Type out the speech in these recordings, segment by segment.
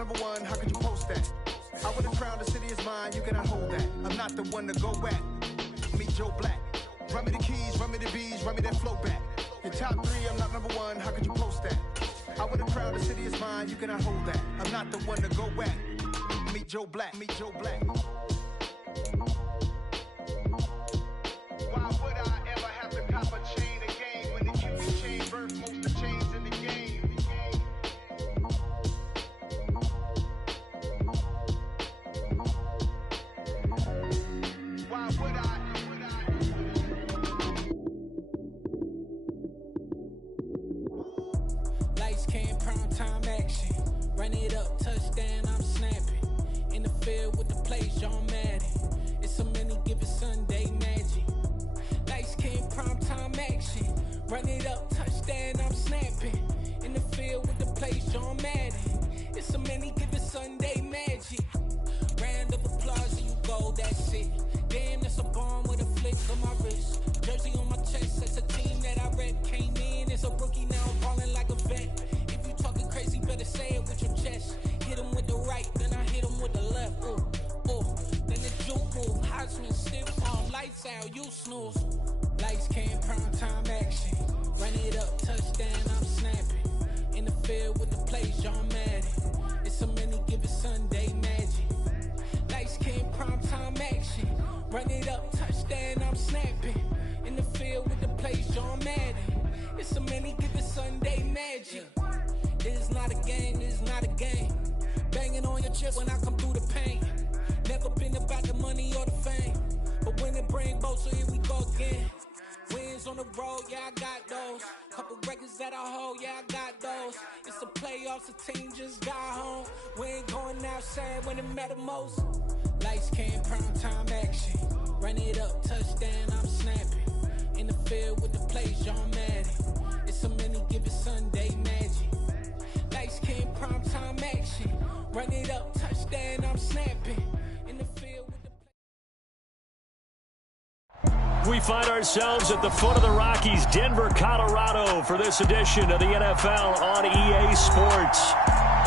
number one, how could you post that? I would have crowned the city is mine, you cannot hold that. I'm not the one to go back. Meet Joe Black. Run me the keys, run me the bees, run me that flow back. Your top three, I'm not number one, how could you post that? I would have crowned the city is mine, you cannot hold that. I'm not the one to go back. Meet Joe Black, meet Joe Black. Why would I ever have to cop a chain again when the Cupid chain birth most of the chains in the game? Why would I? Lights came, prime time action. Run it up, touchdown, I'm snapping. In the field with the plays, John Madden. It's a many given Sunday magic. Lights came, prime time action. Run it up, touchdown, I'm snapping. In the field with the plays, John Madden. It's a many given Sunday magic. Round of applause and you go, that's it. Damn, that's a bomb with a flick on my wrist. Jersey on my chest, that's a team that I rep. Came in as a rookie, now I'm falling like a vet. If you talking crazy, better say it with your chest. Hit him with the right, then I hit him with the left. Ooh, ooh, then the juke move. Heisman stiff arm, lights out, you snooze. Lights came, prime time action. Run it up, touchdown, I'm snapping. In the field with the plays, John Madden. It's a many given Sunday magic. Lights came, prime time action. Run it up, touchdown, I'm snapping. In the field with the plays, John Madden. It's a many given Sunday magic. It is not a game, it is not a game. Banging on your chest when I come through the pain. Never been about the money or the fame. But when it bring both, so here we go again. Wins on the road, yeah, I got those. Couple records that I hold, yeah, I got those. It's the playoffs, the team just got home. We ain't going outside when it matter most. Lights came, prime time action. Run it up, touchdown, I'm snapping. In the field with the plays, John Madden. It's a many given Sunday magic. Lights came, prime time action. Run it up, touchdown, I'm snapping. In the field with the We find ourselves at the foot of the Rockies, Denver, Colorado, for this edition of the NFL on EA Sports.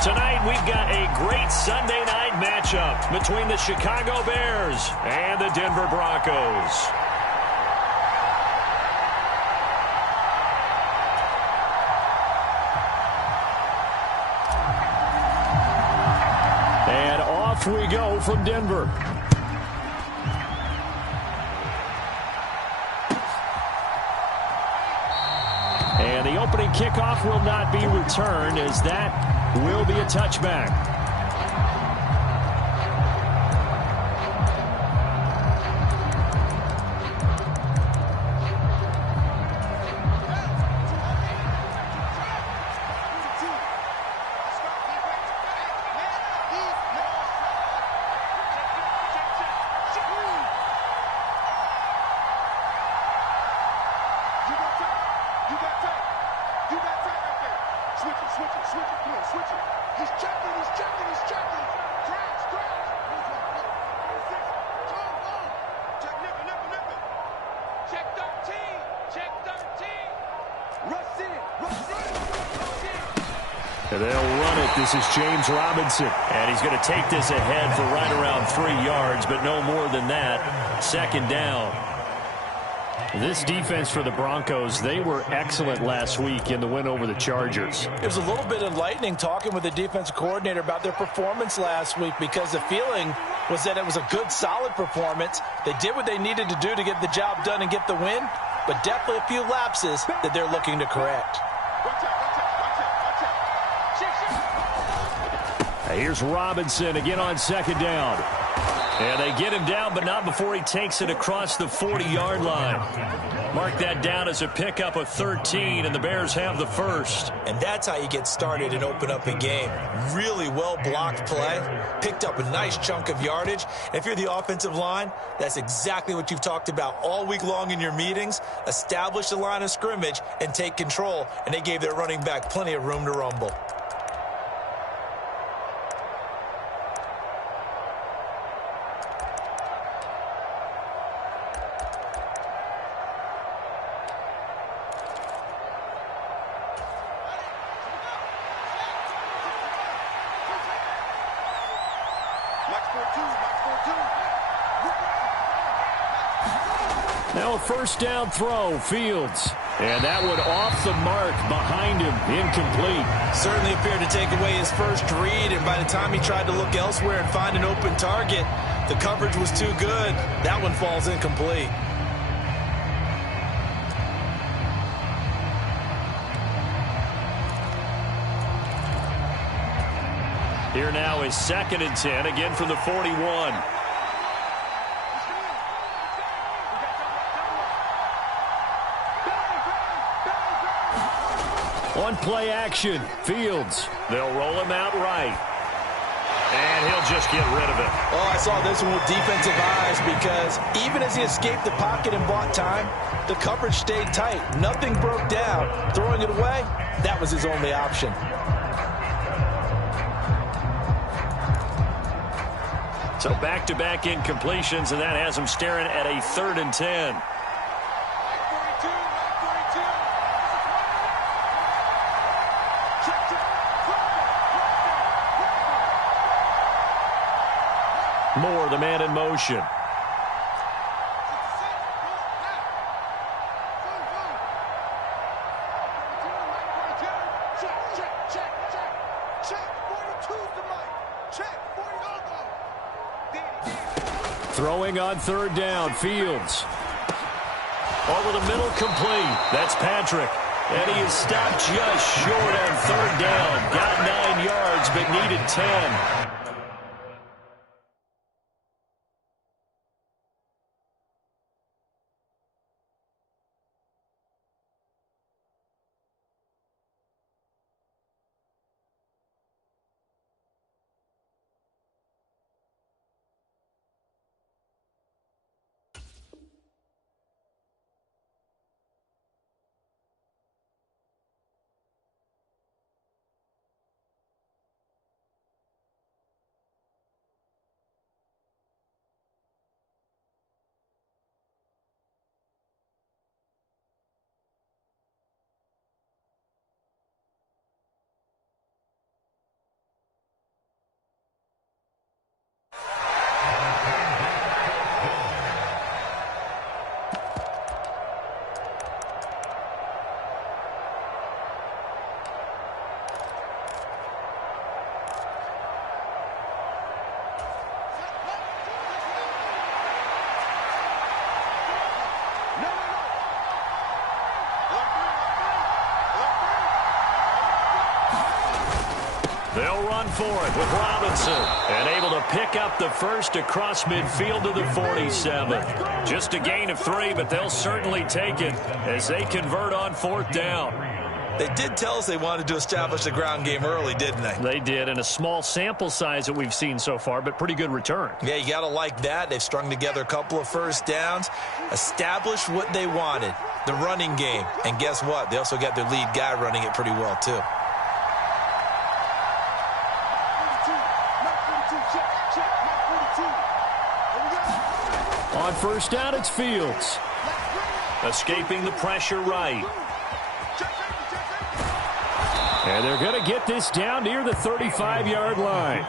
Tonight, we've got a great Sunday night matchup between the Chicago Bears and the Denver Broncos. And off we go from Denver. And the opening kickoff will not be returned, as that will be a touchback. And they'll run it. This is James Robinson. And he's going to take this ahead for right around 3 yards, but no more than that. Second down. This defense for the Broncos, they were excellent last week in the win over the Chargers. It was a little bit enlightening talking with the defensive coordinator about their performance last week, because the feeling was that it was a good, solid performance. They did what they needed to do to get the job done and get the win, but definitely a few lapses that they're looking to correct. Here's Robinson again on second down. And they get him down, but not before he takes it across the 40-yard line. Mark that down as a pickup of 13, and the Bears have the first. And that's how you get started and open up a game. Really well-blocked play, picked up a nice chunk of yardage. And if you're the offensive line, that's exactly what you've talked about all week long in your meetings. Establish the line of scrimmage and take control, and they gave their running back plenty of room to rumble. Now a first down throw, Fields. And that one off the mark behind him, incomplete. Certainly appeared to take away his first read, and by the time he tried to look elsewhere and find an open target, the coverage was too good. That one falls incomplete. Here now is 2nd and 10, again from the 41. On play action, Fields. They'll roll him out right. And he'll just get rid of it. Oh, I saw this one with defensive eyes because even as he escaped the pocket and bought time, the coverage stayed tight. Nothing broke down. Throwing it away, that was his only option. So back-to-back incompletions, and that has him staring at a 3rd and 10. Moore, the man in motion. Throwing on 3rd down, Fields. Over the middle, complete. That's Patrick. And he is stopped just short on 3rd down. Got 9 yards, but needed 10. They'll run for it with Robinson. And able to pick up the first across midfield to the 47. Just a gain of 3, but they'll certainly take it as they convert on 4th down. They did tell us they wanted to establish the ground game early, didn't they? They did, in a small sample size that we've seen so far, but pretty good return. Yeah, you got to like that. They've strung together a couple of first downs, established what they wanted, the running game. And guess what? They also got their lead guy running it pretty well, too. On 1st down, it's Fields. Escaping the pressure right. And they're going to get this down near the 35-yard line.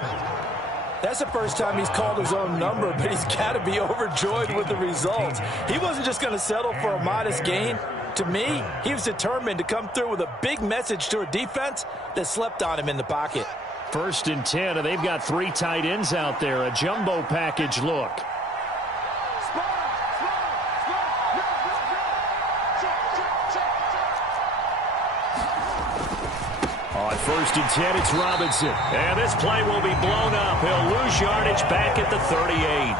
That's the first time he's called his own number, but he's got to be overjoyed with the results. He wasn't just going to settle for a modest gain. To me, he was determined to come through with a big message to a defense that slept on him in the pocket. 1st and 10, and they've got 3 tight ends out there. A jumbo package look. On 1st and 10, it's Robinson. And this play will be blown up. He'll lose yardage back at the 38.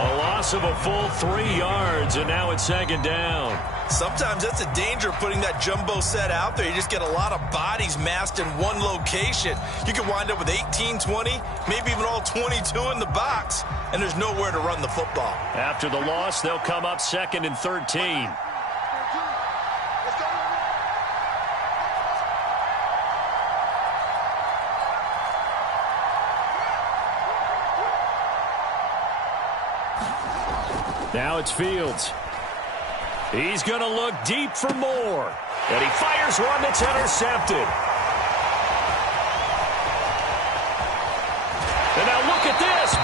A loss of a full 3 yards, and now it's 2nd down. Sometimes that's the danger of putting that jumbo set out there. You just get a lot of bodies massed in one location. You can wind up with 18, 20, maybe even all 22 in the box, and there's nowhere to run the football. After the loss, they'll come up 2nd and 13. Now it's Fields. He's going to look deep for Moore. And he fires one that's intercepted. And now look at this.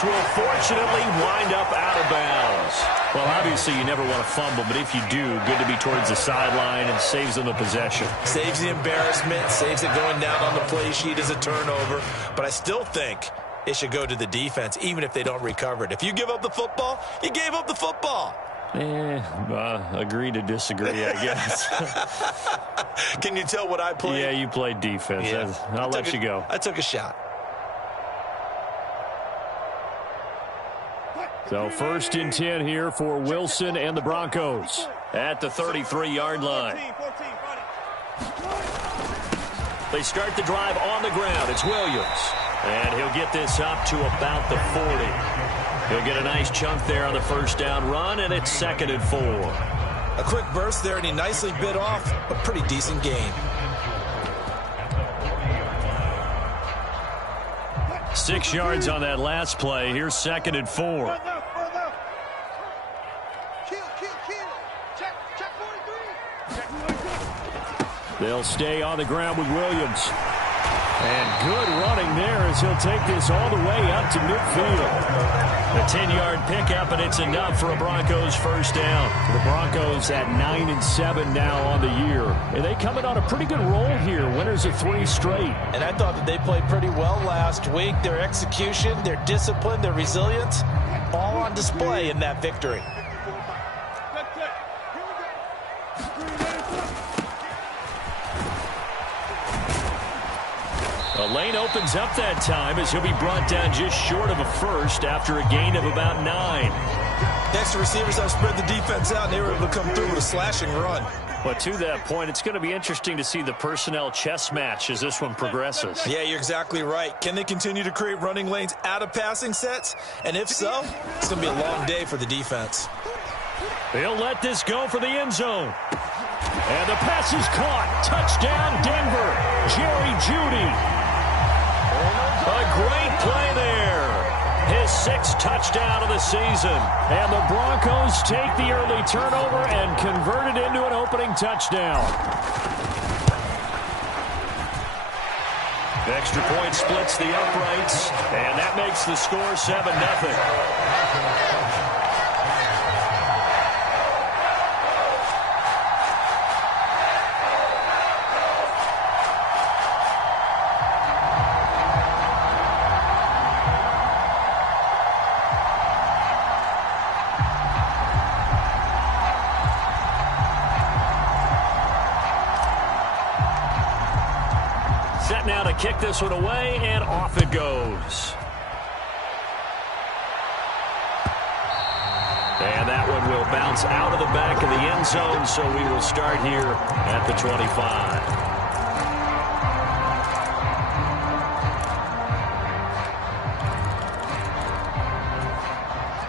pass will fortunately wind up out of bounds. Well, obviously you never want to fumble, but if you do, good to be towards the sideline and saves them the possession. Saves the embarrassment, saves it going down on the play sheet as a turnover. But I still think it should go to the defense, even if they don't recover it. If you give up the football, you gave up the football. Agree to disagree, I guess. Can you tell what I played? Yeah, you played defense. Yeah. I'll let you go. I took a shot. So 1st and 10 here for Wilson and the Broncos at the 33-yard line. They start the drive on the ground. It's Williams. And he'll get this up to about the 40. He'll get a nice chunk there on the first down run, and it's 2nd and 4. A quick burst there, and he nicely bit off a pretty decent gain. 6 yards on that last play. Here's 2nd and 4. They'll stay on the ground with Williams. And good running there as he'll take this all the way up to midfield. A 10-yard pickup, and it's enough for a Broncos first down. The Broncos at 9-7 now on the year. And they come in on a pretty good roll here. Winners of 3 straight. And I thought that they played pretty well last week. Their execution, their discipline, their resilience, all on display in that victory. A lane opens up that time as he'll be brought down just short of a first after a gain of about 9. Next, the receivers have spread the defense out, and they were able to come through with a slashing run. But to that point, it's going to be interesting to see the personnel chess match as this one progresses. Yeah, you're exactly right. Can they continue to create running lanes out of passing sets? And if so, it's going to be a long day for the defense. They'll let this go for the end zone. And the pass is caught. Touchdown, Denver. Jerry Jeudy. A great play there. His 6th touchdown of the season. And the Broncos take the early turnover and convert it into an opening touchdown. Extra point splits the uprights, and that makes the score 7-0. Now to kick this one away, and off it goes. And that one will bounce out of the back of the end zone, so we will start here at the 25.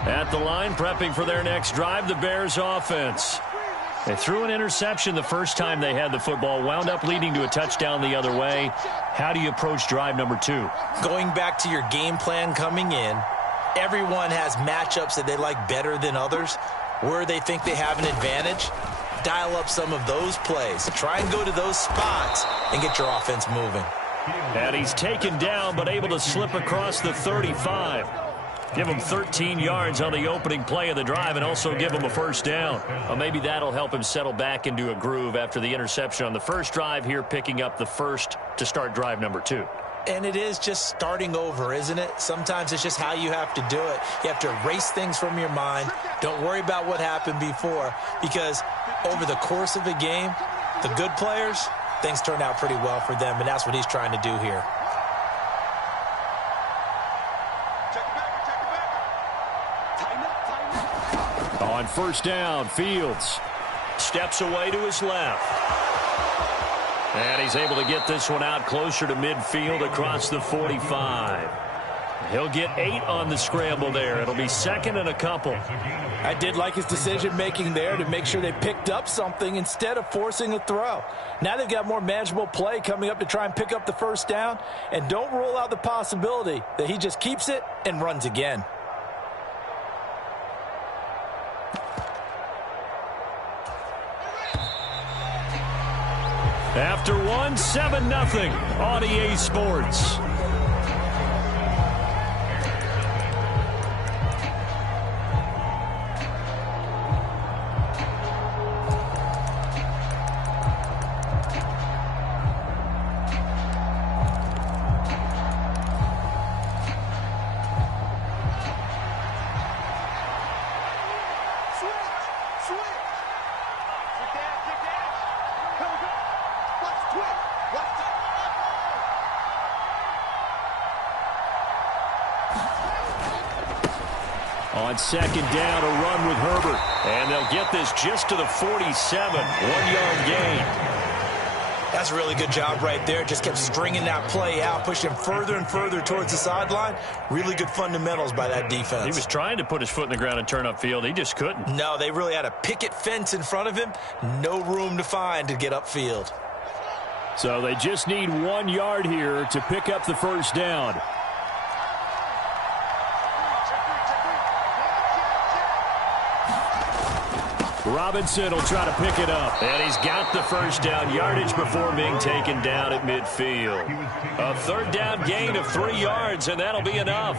At the line, prepping for their next drive, the Bears offense. They threw an interception the first time they had the football, wound up leading to a touchdown the other way. How do you approach drive number 2? Going back to your game plan coming in, everyone has matchups that they like better than others, where they think they have an advantage. Dial up some of those plays. Try and go to those spots and get your offense moving. And he's taken down, but able to slip across the 35. Give him 13 yards on the opening play of the drive and also give him a first down. Well, maybe that'll help him settle back into a groove after the interception on the first drive here, picking up the first to start drive number 2. And it is just starting over, isn't it? Sometimes it's just how you have to do it. You have to erase things from your mind. Don't worry about what happened before, because over the course of a game, the good players, things turn out pretty well for them, and that's what he's trying to do here. On first down, Fields steps away to his left. And he's able to get this one out closer to midfield across the 45. He'll get 8 on the scramble there. It'll be 2nd and a couple. I did like his decision-making there to make sure they picked up something instead of forcing a throw. Now they've got more manageable play coming up to try and pick up the first down. And don't rule out the possibility that he just keeps it and runs again. After one, 7-0 on EA Sports. On second down, a run with Herbert. And they'll get this just to the 47. 1-yard gain. That's a really good job right there. Just kept stringing that play out, pushing him further and further towards the sideline. Really good fundamentals by that defense. He was trying to put his foot in the ground and turn upfield. He just couldn't. No, they really had a picket fence in front of him. No room to find to get upfield. So they just need 1 yard here to pick up the first down. Robinson will try to pick it up. And he's got the first down yardage before being taken down at midfield. A third down gain of 3 yards, and that'll be enough.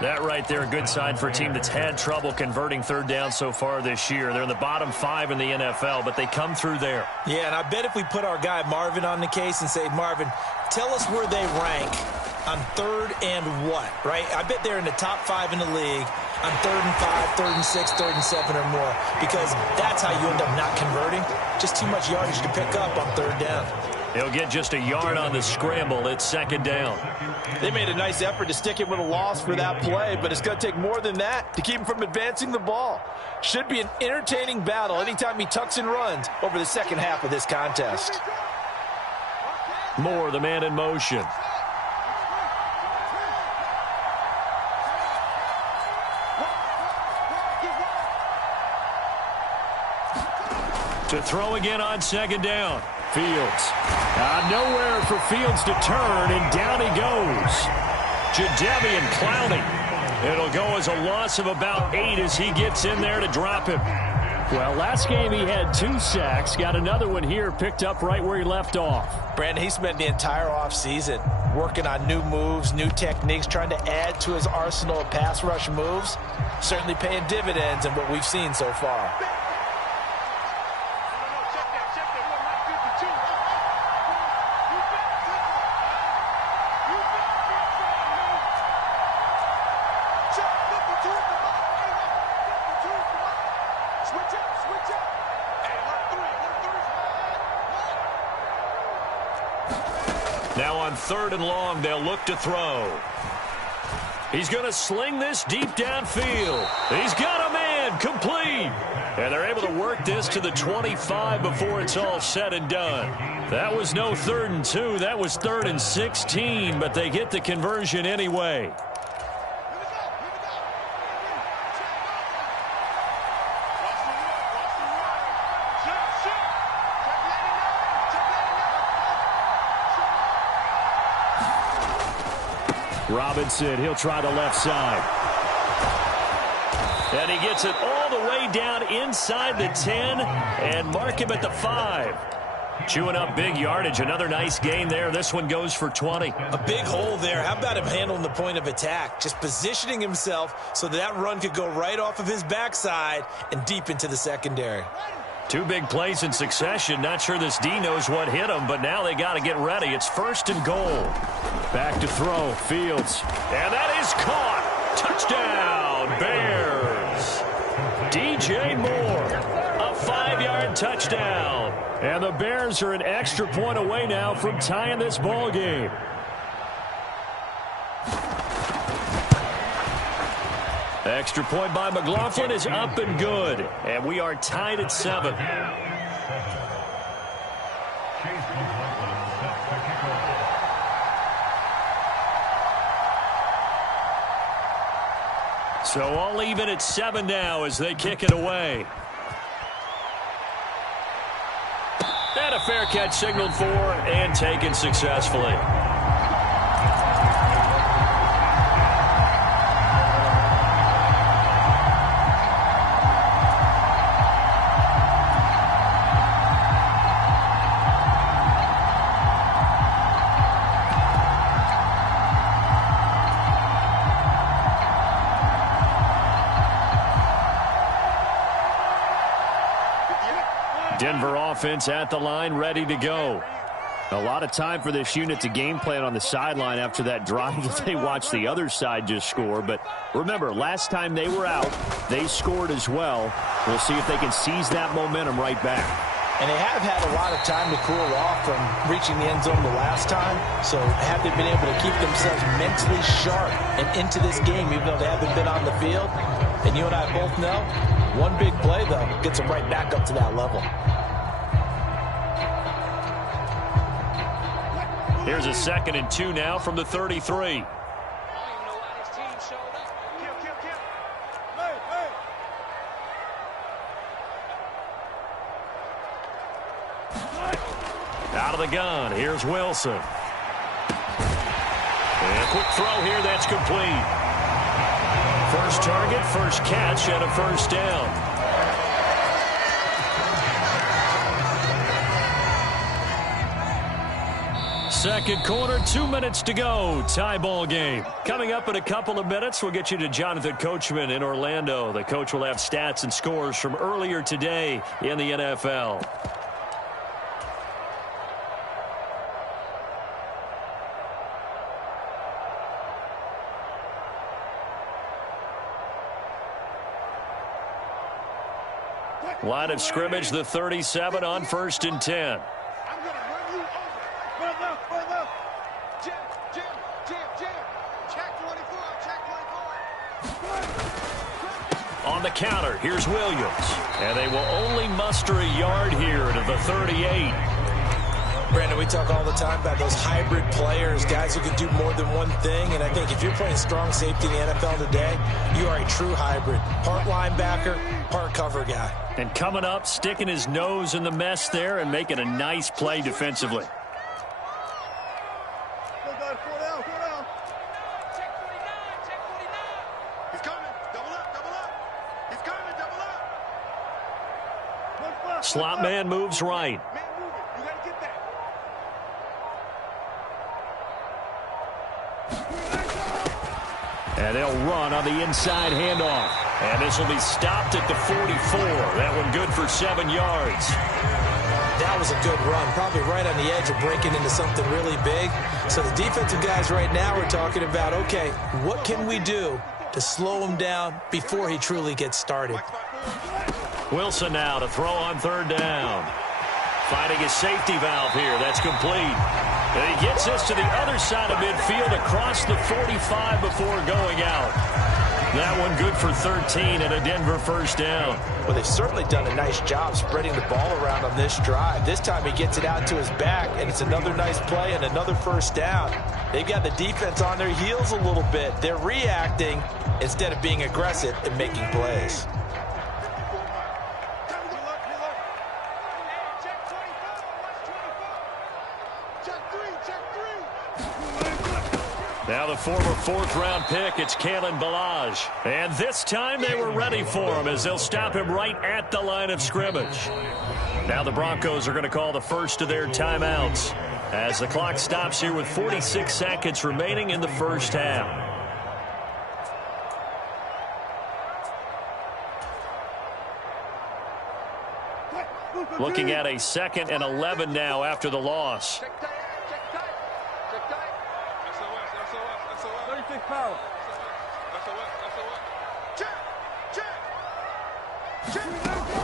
That right there, a good sign for a team that's had trouble converting third down so far this year. They're in the bottom 5 in the NFL, but they come through there. Yeah, and I bet if we put our guy Marvin on the case and say, Marvin, tell us where they rank on third and what, right? I bet they're in the top 5 in the league on 3rd and 5, 3rd and 6, 3rd and 7 or more, because that's how you end up not converting. Just too much yardage to pick up on third down. He'll get just a yard on the scramble. It's second down. They made a nice effort to stick him with a loss for that play, but it's going to take more than that to keep him from advancing the ball. Should be an entertaining battle anytime he tucks and runs over the second half of this contest. Moore, the man in motion. To throw again on second down. Fields. Nowhere for Fields to turn, and down he goes. Jadeveon Clowney. It'll go as a loss of about 8 as he gets in there to drop him. Well, last game he had 2 sacks. Got another one here, picked up right where he left off. Brandon, he spent the entire offseason working on new moves, new techniques, trying to add to his arsenal of pass rush moves. Certainly paying dividends in what we've seen so far. Now on 3rd and long, they'll look to throw. He's going to sling this deep downfield. He's got a man, complete. And they're able to work this to the 25 before it's all said and done. That was no 3rd and 2. That was 3rd and 16, but they get the conversion anyway. Robinson, he'll try the left side. And he gets it all the way down inside the 10 and mark him at the 5. Chewing up big yardage. Another nice gain there. This one goes for 20. A big hole there. How about him handling the point of attack? Just positioning himself so that run could go right off of his backside and deep into the secondary. 2 big plays in succession. Not sure this D knows what hit him, but now they got to get ready. It's 1st and goal. Back to throw. Fields. And that is caught. Touchdown, Bears. DJ Moore. A 5-yard touchdown. And the Bears are an extra point away now from tying this ball game. Extra point by McLaughlin is up and good. And we are tied at 7. So all even at 7 now as they kick it away. And a fair catch signaled for and taken successfully. Denver offense at the line, ready to go. A lot of time for this unit to game plan on the sideline after that drive that they watched the other side just score. But remember, last time they were out, they scored as well. We'll see if they can seize that momentum right back. And they have had a lot of time to cool off from reaching the end zone the last time. So have they been able to keep themselves mentally sharp and into this game, even though they haven't been on the field? And you and I both know, one big play, though, gets them right back up to that level. Here's a 2nd and 2 now from the 33. Out of the gun, here's Wilson. And a quick throw here, that's complete. First target, first catch, and a first down. Second quarter, 2 minutes to go. Tie ball game. Coming up in a couple of minutes, we'll get you to Jonathan Coachman in Orlando. The coach will have stats and scores from earlier today in the NFL. Line of scrimmage, the 37 on 1st and 10. On the counter, here's Williams. And they will only muster a yard here to the 38. Brandon, we talk all the time about those hybrid players, guys who can do more than one thing. And I think if you're playing strong safety in the NFL today, you are a true hybrid. Part linebacker, part cover guy. And coming up, sticking his nose in the mess there and making a nice play defensively. Slot man moves right. And they'll run on the inside handoff. And this will be stopped at the 44. That one good for 7 yards. That was a good run, probably right on the edge of breaking into something really big. So the defensive guys right now are talking about, okay, what can we do to slow him down before he truly gets started? Wilson now to throw on 3rd down. Finding his safety valve here. That's complete. And he gets this to the other side of midfield across the 45 before going out. That one good for 13 and a Denver first down. Well, they've certainly done a nice job spreading the ball around on this drive. This time he gets it out to his back, and it's another nice play and another first down. They've got the defense on their heels a little bit. They're reacting instead of being aggressive and making plays. Now the former 4th-round pick, it's Kalen Ballage. And this time they were ready for him as they'll stop him right at the line of scrimmage. Now the Broncos are going to call the first of their timeouts as the clock stops here with 46 seconds remaining in the first half. Looking at a 2nd and 11 now after the loss.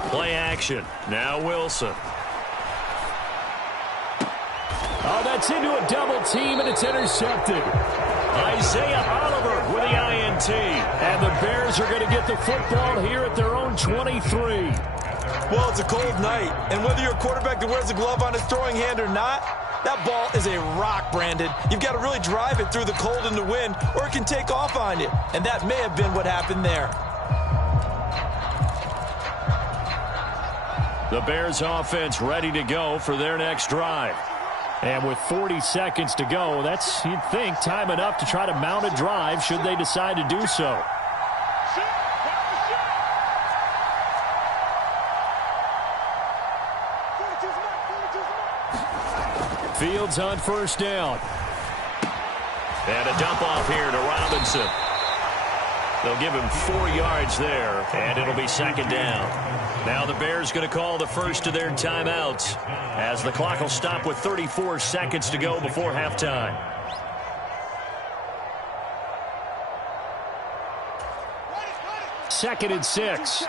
Play action. Now Wilson. Oh, that's into a double team, and it's intercepted. Isaiah Oliver with the INT. And the Bears are going to get the football here at their own 23. Well, it's a cold night, and whether you're a quarterback that wears a glove on his throwing hand or not, that ball is a rock, Brandon. You've got to really drive it through the cold and the wind, or it can take off on you. And that may have been what happened there. The Bears offense ready to go for their next drive. And with 40 seconds to go, that's, you'd think, time enough to try to mount a drive should they decide to do so. Fields on first down. And a dump off here to Robinson. They'll give him 4 yards there, and it'll be 2nd down. Now the Bears going to call the first of their timeouts as the clock will stop with 34 seconds to go before halftime. Second and 6.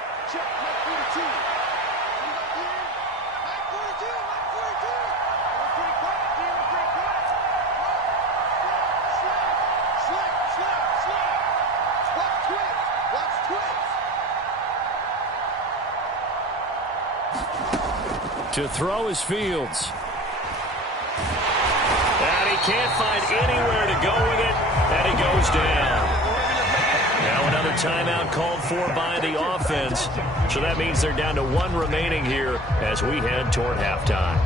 To throw is Fields. And he can't find anywhere to go with it, and he goes down. Now another timeout called for by the offense. So that means they're down to one remaining here as we head toward halftime.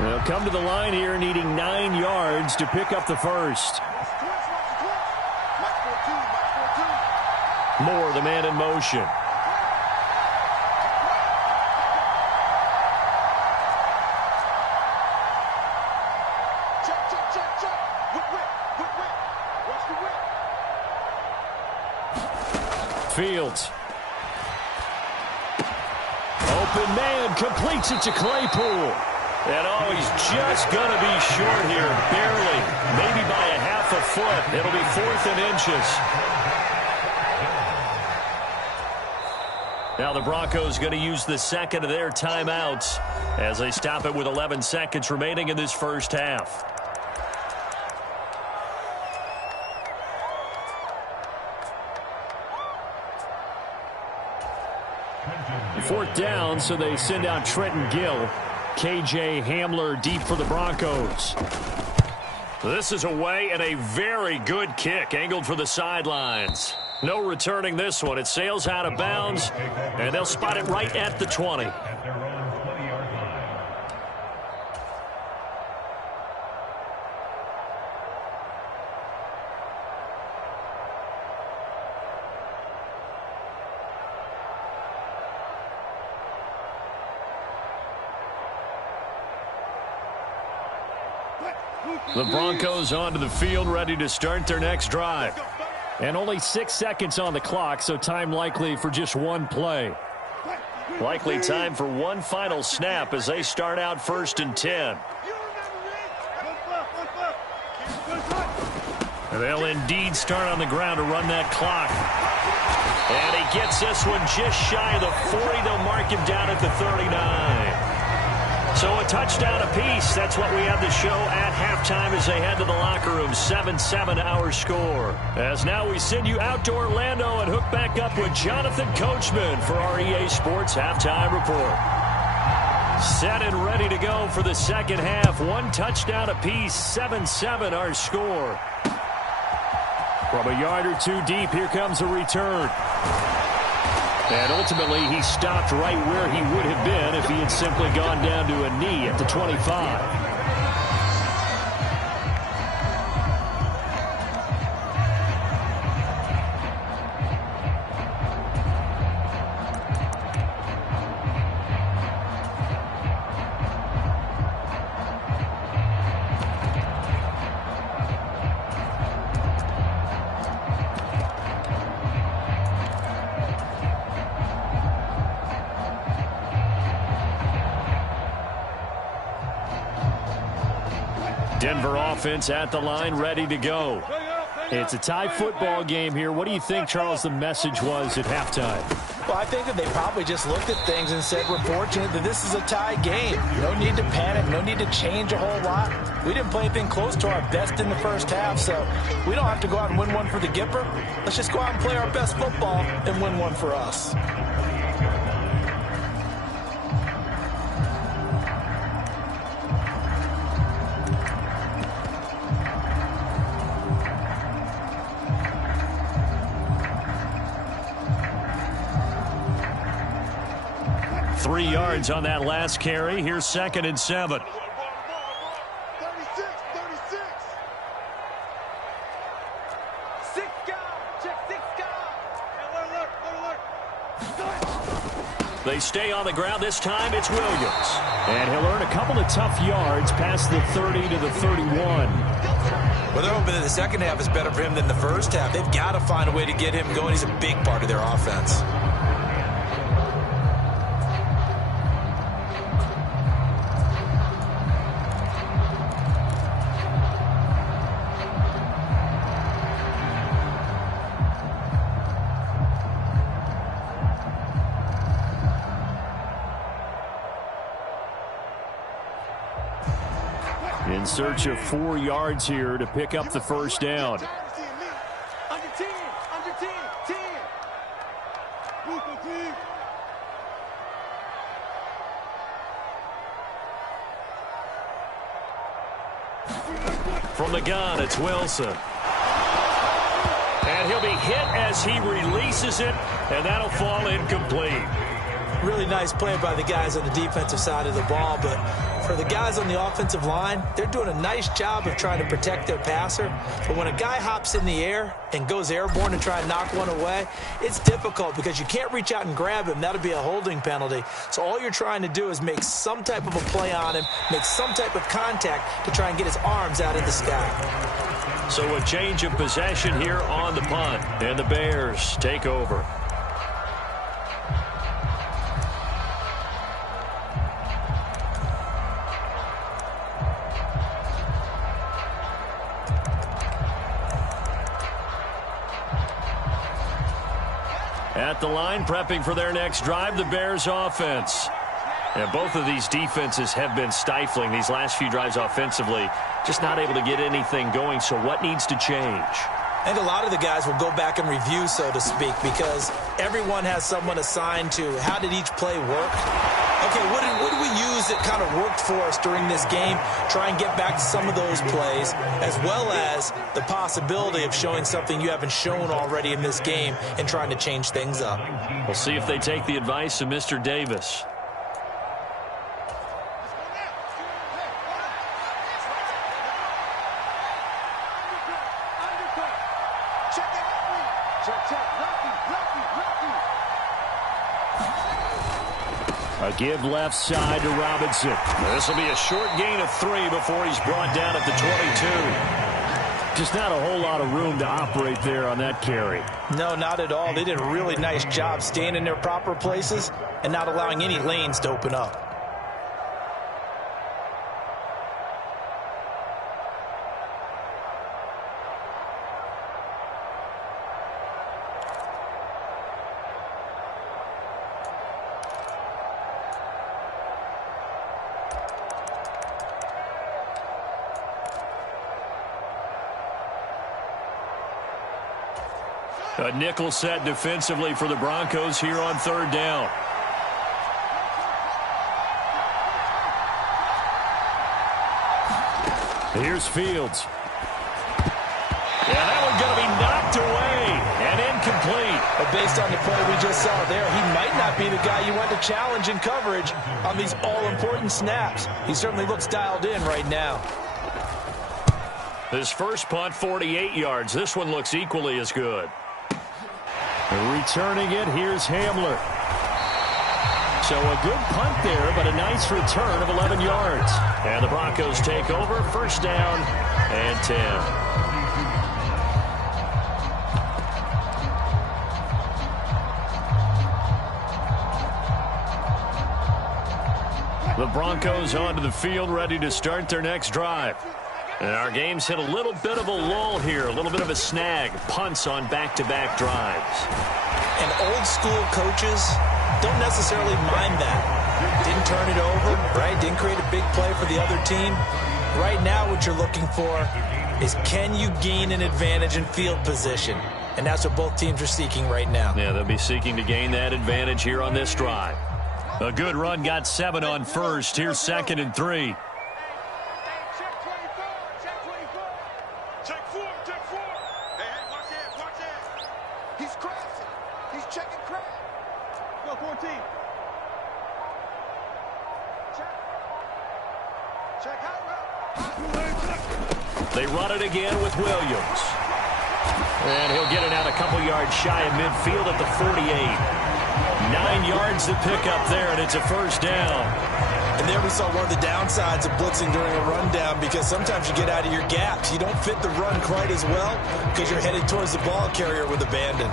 They'll come to the line here needing 9 yards to pick up the first. Moore, the man in motion. Fields. Open man, completes it to Claypool. And oh, he's just going to be short here, barely, maybe by a half a foot. It'll be 4th and inches. Now the Broncos going to use the second of their timeouts as they stop it with 11 seconds remaining in this first half. Fourth down, so they send out Trenton Gill. KJ Hamler deep for the Broncos. This is away and a very good kick angled for the sidelines. No returning this one. It sails out of bounds, and they'll spot it right at the 20. The Broncos onto the field, ready to start their next drive. And only 6 seconds on the clock, so time likely for just one play. Likely time for one final snap as they start out 1st and 10. They'll indeed start on the ground to run that clock. And he gets this one just shy of the 40. They'll mark him down at the 39. So a touchdown apiece. That's what we have to show at halftime as they head to the locker room. 7-7 our score. As now we send you out to Orlando and hook back up with Jonathan Coachman for our EA Sports Halftime Report. Set and ready to go for the second half. One touchdown apiece. 7-7 our score. From a yard or two deep, here comes a return. And ultimately, he stopped right where he would have been if he had simply gone down to a knee at the 25. 'Denver offense at the line, ready to go. It's a tie football game here. What do you think, Charles, the message was at halftime? Well, I think that they probably just looked at things and said, we're fortunate that this is a tie game. No need to panic. No need to change a whole lot. We didn't play anything close to our best in the first half, so we don't have to go out and win one for the Gipper. Let's just go out and play our best football and win one for us. Three yards on that last carry. Here's 2nd and 7. 36. Six guy. Check 6 guy. They stay on the ground. This time it's Williams. And he'll earn a couple of tough yards past the 30 to the 31. Well, they're hoping that the second half is better for him than the first half. They've got to find a way to get him going. He's a big part of their offense. in search of 4 yards here to pick up the first down. Under 10, under 10, 10. From the gun, it's Wilson. And he'll be hit as he releases it, and that'll fall incomplete. Really nice play by the guys on the defensive side of the ball, but for the guys on the offensive line, they're doing a nice job of trying to protect their passer. But when a guy hops in the air and goes airborne to try and knock one away, it's difficult because you can't reach out and grab him. That'll be a holding penalty. So all you're trying to do is make some type of a play on him, make some type of contact to try and get his arms out of the sky. So a change of possession here on the punt, and the Bears take over. At the line, prepping for their next drive, the Bears offense. And both of these defenses have been stifling these last few drives offensively. Just not able to get anything going, so what needs to change? I think a lot of the guys will go back and review, so to speak, because everyone has someone assigned to how did each play work. Okay, what did we use that kind of worked for us during this game? Try and get back to some of those plays, as well as the possibility of showing something you haven't shown already in this game and trying to change things up. We'll see if they take the advice of Mr. Davis. A give left side to Robinson. This will be a short gain of 3 before he's brought down at the 22. Just not a whole lot of room to operate there on that carry. No, not at all. They did a really nice job staying in their proper places and not allowing any lanes to open up. A nickel set defensively for the Broncos here on 3rd down. Here's Fields. Yeah, that one's going to be knocked away and incomplete. But based on the play we just saw there, he might not be the guy you want to challenge in coverage on these all-important snaps. He certainly looks dialed in right now. His first punt, 48 yards. This one looks equally as good. Returning it, here's Hamler. So a good punt there, but a nice return of 11 yards. And the Broncos take over, 1st down and 10. The Broncos onto the field, ready to start their next drive. And our game's hit a little bit of a lull here, a little bit of a snag. Punts on back-to-back drives. And old school coaches don't necessarily mind that. Didn't turn it over, right? Didn't create a big play for the other team. Right now what you're looking for is can you gain an advantage in field position? And that's what both teams are seeking right now. Yeah, they'll be seeking to gain that advantage here on this drive. A good run, got 7 on first. Here's 2nd and 3. They run it again with Williams. And he'll get it out a couple yards shy of midfield at the 48. 9 yards to pick up there, and it's a 1st down. And there we saw one of the downsides of blitzing during a rundown, because sometimes you get out of your gaps. You don't fit the run quite as well because you're headed towards the ball carrier with abandon.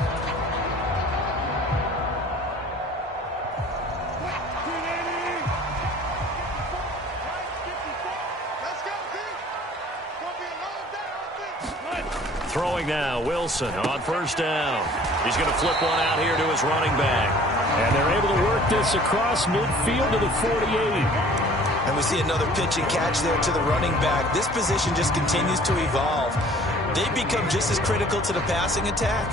Throwing now, Wilson on 1st down. He's going to flip one out here to his running back. And they're able to work this across midfield to the 48. And we see another pitch and catch there to the running back. This position just continues to evolve. They become just as critical to the passing attack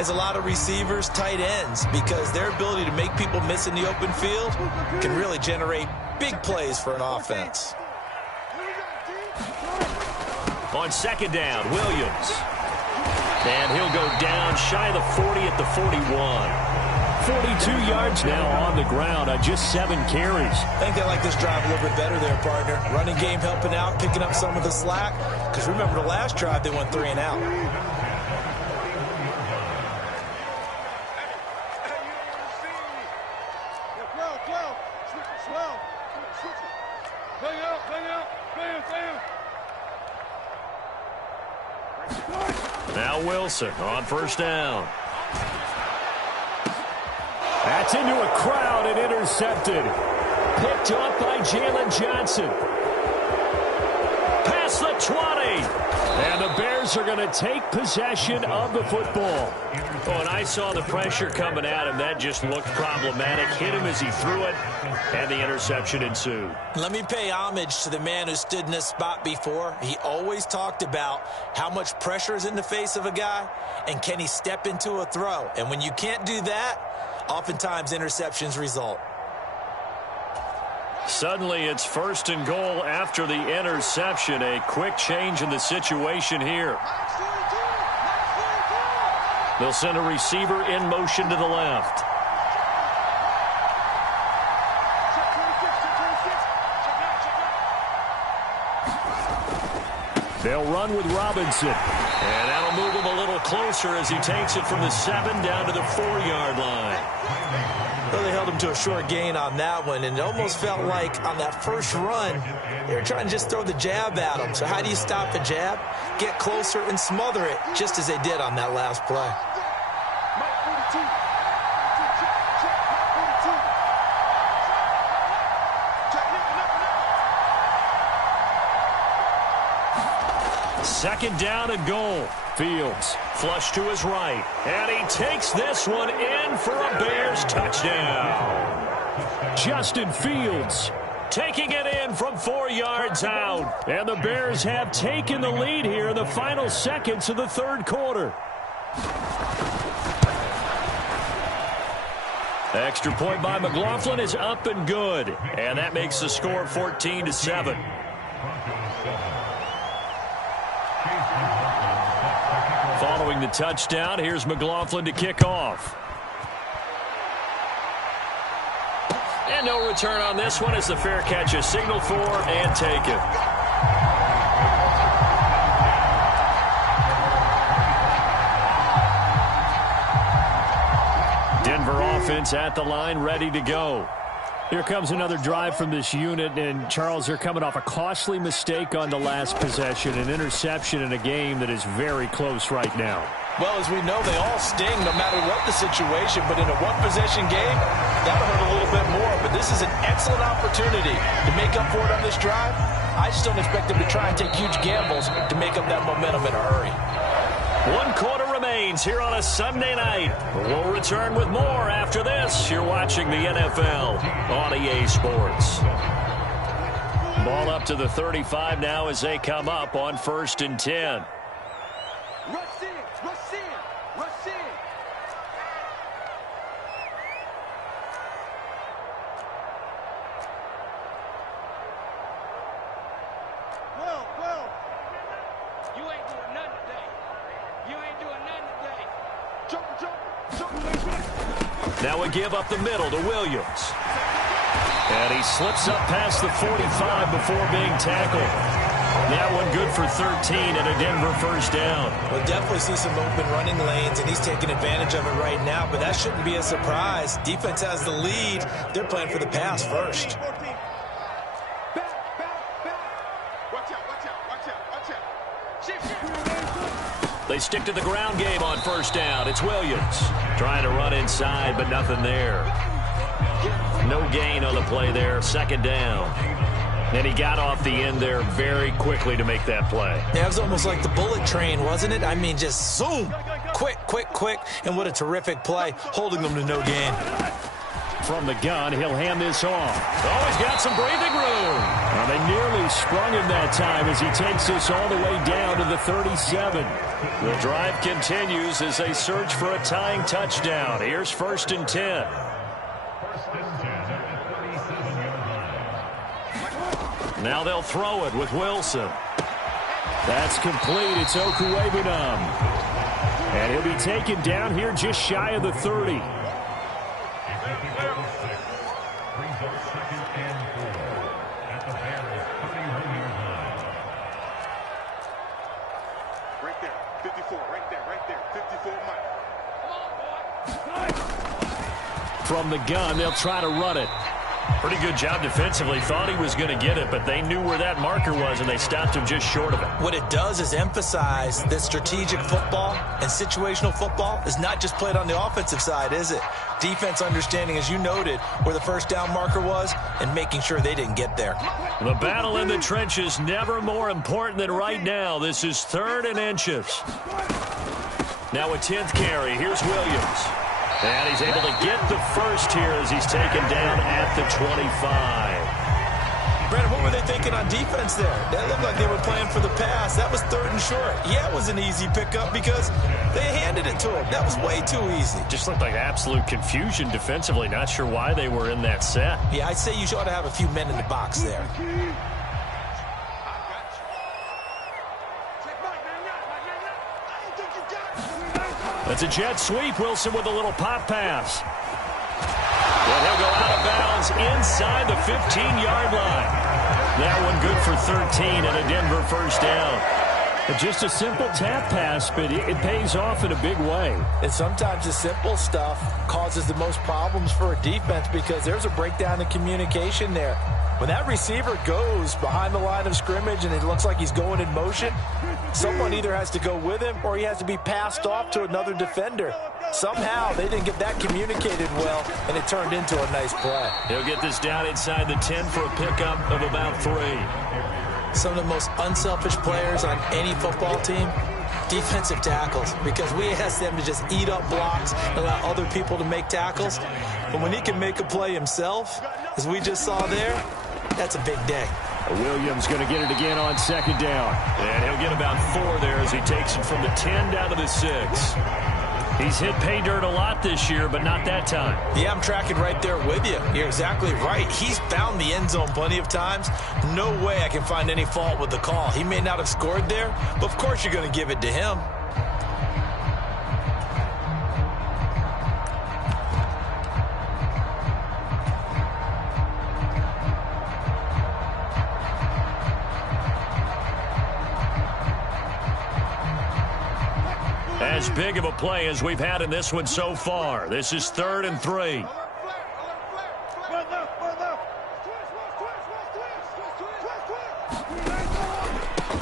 as a lot of receivers, tight ends, because their ability to make people miss in the open field can really generate big plays for an offense. On second down, Williams. And he'll go down shy of the 40 at the 41. 42 yards now on the ground on just 7 carries. I think they like this drive a little bit better there, partner. Running game helping out, picking up some of the slack. Because remember the last drive, they went 3 and out. Now Wilson on first down. That's into a crowd and intercepted. Picked up by Jalen Johnson. Past the 20. And the Bears are going to take possession of the football. Oh, and I saw the pressure coming at him. That just looked problematic. Hit him as he threw it, and the interception ensued. Let me pay homage to the man who stood in this spot before. He always talked about how much pressure is in the face of a guy, and can he step into a throw. And when you can't do that, oftentimes interceptions result. Suddenly it's first and goal after the interception. A quick change in the situation here. They'll send a receiver in motion to the left. They'll run with Robinson. And that'll move him a little closer as he takes it from the 7 down to the 4-yard line. Well, they held him to a short gain on that one, and it almost felt like on that first run, they were trying to just throw the jab at him. So how do you stop the jab? Get closer and smother it, just as they did on that last play. Second down and goal. Fields flush to his right. And he takes this one in for a Bears touchdown. Justin Fields taking it in from 4 yards out. And the Bears have taken the lead here in the final seconds of the third quarter. Extra point by McLaughlin is up and good. And that makes the score 14-7. Following the touchdown, here's McLaughlin to kick off. And no return on this one as the fair catch is signaled for and taken. Denver offense at the line, ready to go. Here comes another drive from this unit, and Charles, they're coming off a costly mistake on the last possession, an interception in a game that is very close right now. Well, as we know, they all sting no matter what the situation, but in a one-possession game, that'll hurt a little bit more. But this is an excellent opportunity to make up for it on this drive. I just don't expect them to try and take huge gambles to make up that momentum in a hurry. 1 quarter remains here on a Sunday night. We'll return with more after this. You're watching the NFL on EA Sports. Ball up to the 35 now as they come up on 1st and 10. Rush in, rush in, rush in. Well. You ain't doing nothing today. You ain't doing nothing today. Jump. Now we give up the middle to Williams. And he slips up past the 45 before being tackled. That one good for 13 and a Denver first down. We'll definitely see some open running lanes, and he's taking advantage of it right now, but that shouldn't be a surprise. Defense has the lead. They're playing for the pass first. They stick to the ground game on first down. It's Williams trying to run inside, but nothing there. No gain on the play there. Second down. And he got off the end there very quickly to make that play. Yeah, it was almost like the bullet train, wasn't it? I mean, just zoom. Quick. And what a terrific play, holding them to no gain. From the gun, he'll hand this off. Oh, he's got some breathing room. Well, they nearly sprung him that time as he takes this all the way down to the 37. The drive continues as they search for a tying touchdown. Here's 1st and 10. Now they'll throw it with Wilson. That's complete. It's Okuwebunam. And he'll be taken down here just shy of the 30. Right there, 54, right there, 54 miles. From the gun, they'll try to run it. Pretty good job defensively. Thought he was going to get it, but they knew where that marker was, and they stopped him just short of it. What it does is emphasize that strategic football and situational football is not just played on the offensive side, is it? Defense understanding, as you noted, where the first down marker was and making sure they didn't get there. The battle in the trenches never more important than right now. This is 3rd and inches. Now a 10th carry. Here's Williams. And he's able to get the first here as he's taken down at the 25. Brandon, what were they thinking on defense there? That looked like they were playing for the pass. That was 3rd and short. Yeah, it was an easy pickup because they handed it to him. That was way too easy. Just looked like absolute confusion defensively. Not sure why they were in that set. Yeah, I'd say you ought to have a few men in the box there. That's a jet sweep. Wilson with a little pop pass. And he'll go out of bounds inside the 15-yard line. That one good for 13 and a Denver first down. Just a simple tap pass, but it pays off in a big way. And sometimes the simple stuff causes the most problems for a defense because there's a breakdown in communication there. When that receiver goes behind the line of scrimmage and it looks like he's going in motion, someone either has to go with him or he has to be passed off to another defender. Somehow they didn't get that communicated well, and it turned into a nice play. He'll get this down inside the 10 for a pickup of about 3. Some of the most unselfish players on any football team, defensive tackles, because we ask them to just eat up blocks and allow other people to make tackles. But when he can make a play himself, as we just saw there, that's a big day. Williams going to get it again on 2nd down. And he'll get about 4 there as he takes it from the 10 down to the 6. He's hit pay dirt a lot this year, but not that time. Yeah, I'm tracking right there with you. You're exactly right. He's found the end zone plenty of times. No way I can find any fault with the call. He may not have scored there, but of course you're going to give it to him. As big of a play as we've had in this one so far. This is 3rd and 3.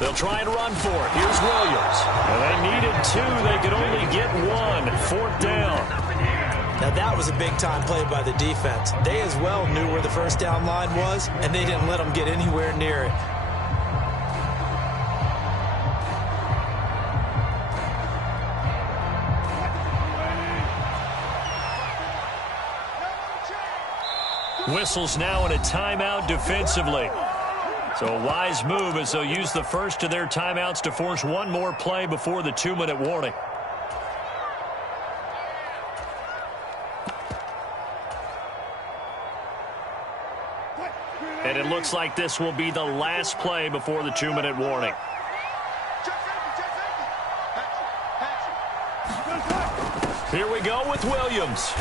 They'll try and run for it. Here's Williams. Well, they needed 2. They could only get 1. 4th down. Now that was a big-time play by the defense. They as well knew where the first down line was, and they didn't let them get anywhere near it. Whistles now in a timeout defensively. So a wise move as they'll use the first of their timeouts to force one more play before the 2-minute warning. And it looks like this will be the last play before the 2-minute warning. Here we go with Williams.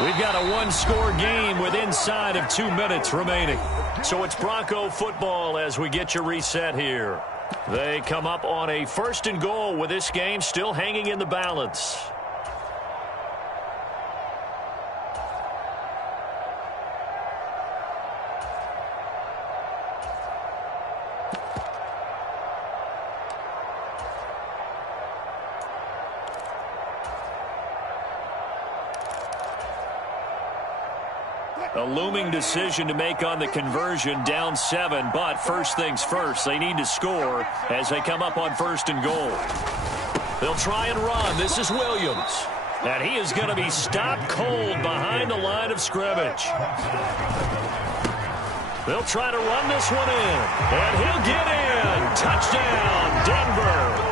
We've got a one-score game with inside of 2 minutes remaining. So it's Bronco football as we get you reset here. They come up on a 1st and goal with this game still hanging in the balance. A looming decision to make on the conversion, down 7, but first things first, they need to score as they come up on 1st and goal. They'll try and run. This is Williams. And he is going to be stopped cold behind the line of scrimmage. They'll try to run this one in. And he'll get in. Touchdown, Denver.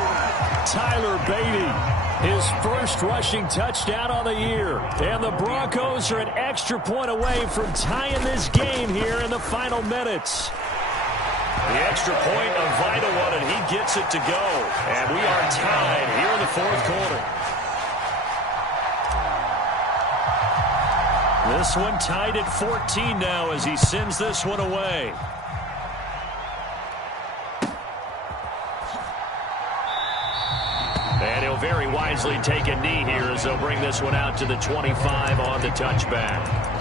Tyler Beatty, his first rushing touchdown on the year. And the Broncos are an extra point away from tying this game here in the final minutes. The extra point, a vital one, and he gets it to go. And we are tied here in the fourth quarter. This one tied at 14 now as he sends this one away. And he'll very wisely take a knee here as they'll bring this one out to the 25 on the touchback.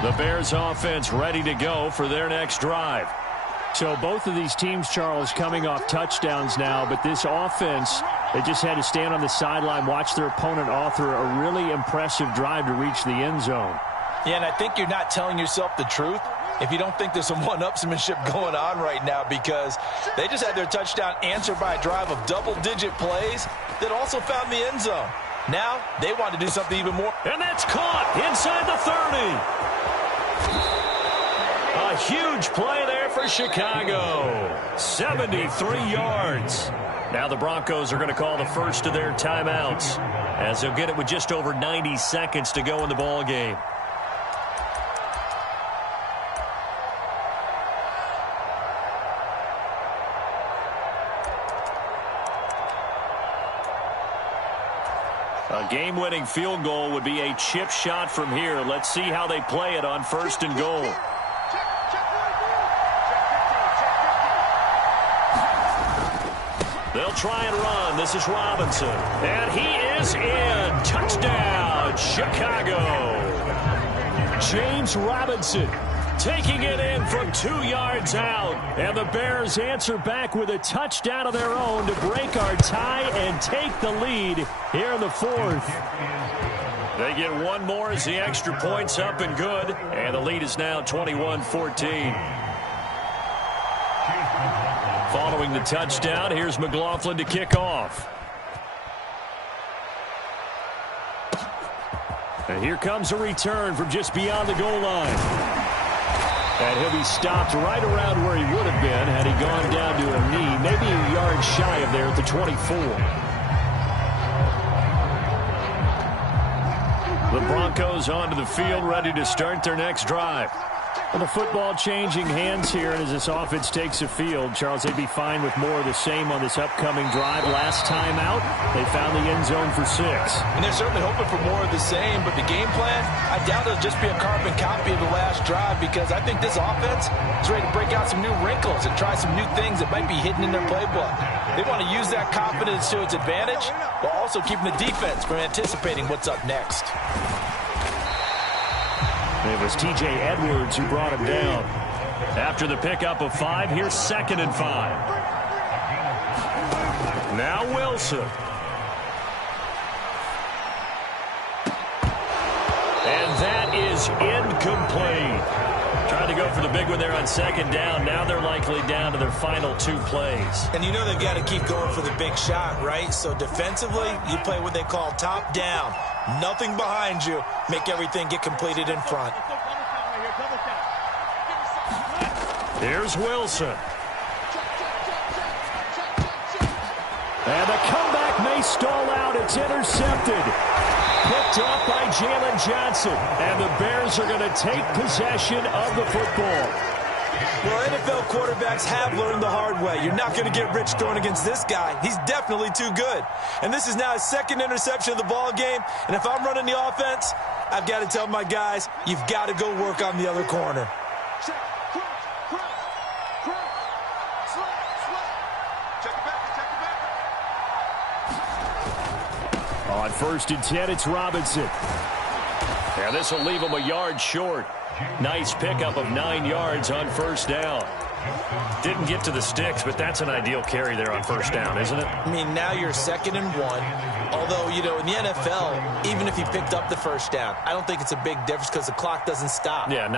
The Bears offense ready to go for their next drive. So both of these teams, Charles, coming off touchdowns now, but this offense, they just had to stand on the sideline, watch their opponent author a really impressive drive to reach the end zone. Yeah, and I think you're not telling yourself the truth if you don't think there's some one-upsmanship going on right now, because they just had their touchdown answered by a drive of double-digit plays that also found the end zone. Now they want to do something even more. And that's caught inside the 30. A huge play there for Chicago. 73 yards. Now the Broncos are going to call the first of their timeouts as they'll get it with just over 90 seconds to go in the ball game. A game-winning field goal would be a chip shot from here. Let's see how they play it on first and goal. They'll try and run. This is Robinson. And he is in. Touchdown, Chicago. James Robinson taking it in from 2 yards out. And the Bears answer back with a touchdown of their own to break our tie and take the lead here in the fourth. They get one more as the extra point's up and good. And the lead is now 21-14. Following the touchdown, here's McLaughlin to kick off. And here comes a return from just beyond the goal line. And he'll be stopped right around where he would have been had he gone down to a knee, maybe a yard shy of there at the 24. The Broncos onto the field, ready to start their next drive. Well, the football changing hands here, and as this offense takes the field, Charles, they'd be fine with more of the same on this upcoming drive. Last time out, they found the end zone for 6. And they're certainly hoping for more of the same, but the game plan, I doubt it'll just be a carbon copy of the last drive, because I think this offense is ready to break out some new wrinkles and try some new things that might be hidden in their playbook. They want to use that confidence to its advantage, while also keeping the defense from anticipating what's up next. It was T.J. Edwards who brought him down. After the pickup of 5, here's 2nd and 5. Now Wilson. And that is incomplete. Trying to go for the big one there on 2nd down. Now they're likely down to their final 2 plays. And you know they've got to keep going for the big shot, right? So defensively, you play what they call top down. Nothing behind you. Make everything get completed in front. Here's Wilson. And the comeback may stall out. It's intercepted. Picked up by Jalen Johnson. And the Bears are going to take possession of the football. Well, NFL quarterbacks have learned the hard way. You're not going to get rich throwing against this guy. He's definitely too good. And this is now his 2nd interception of the ball game. And if I'm running the offense, I've got to tell my guys, you've got to go work on the other corner. On 1st and 10, it's Robinson. And this will leave him a yard short. Nice pickup of 9 yards on 1st down. Didn't get to the sticks, but that's an ideal carry there on first down, isn't it? I mean, now you're 2nd and 1. Although, you know, in the NFL, even if he picked up the first down, I don't think it's a big difference because the clock doesn't stop. Yeah, not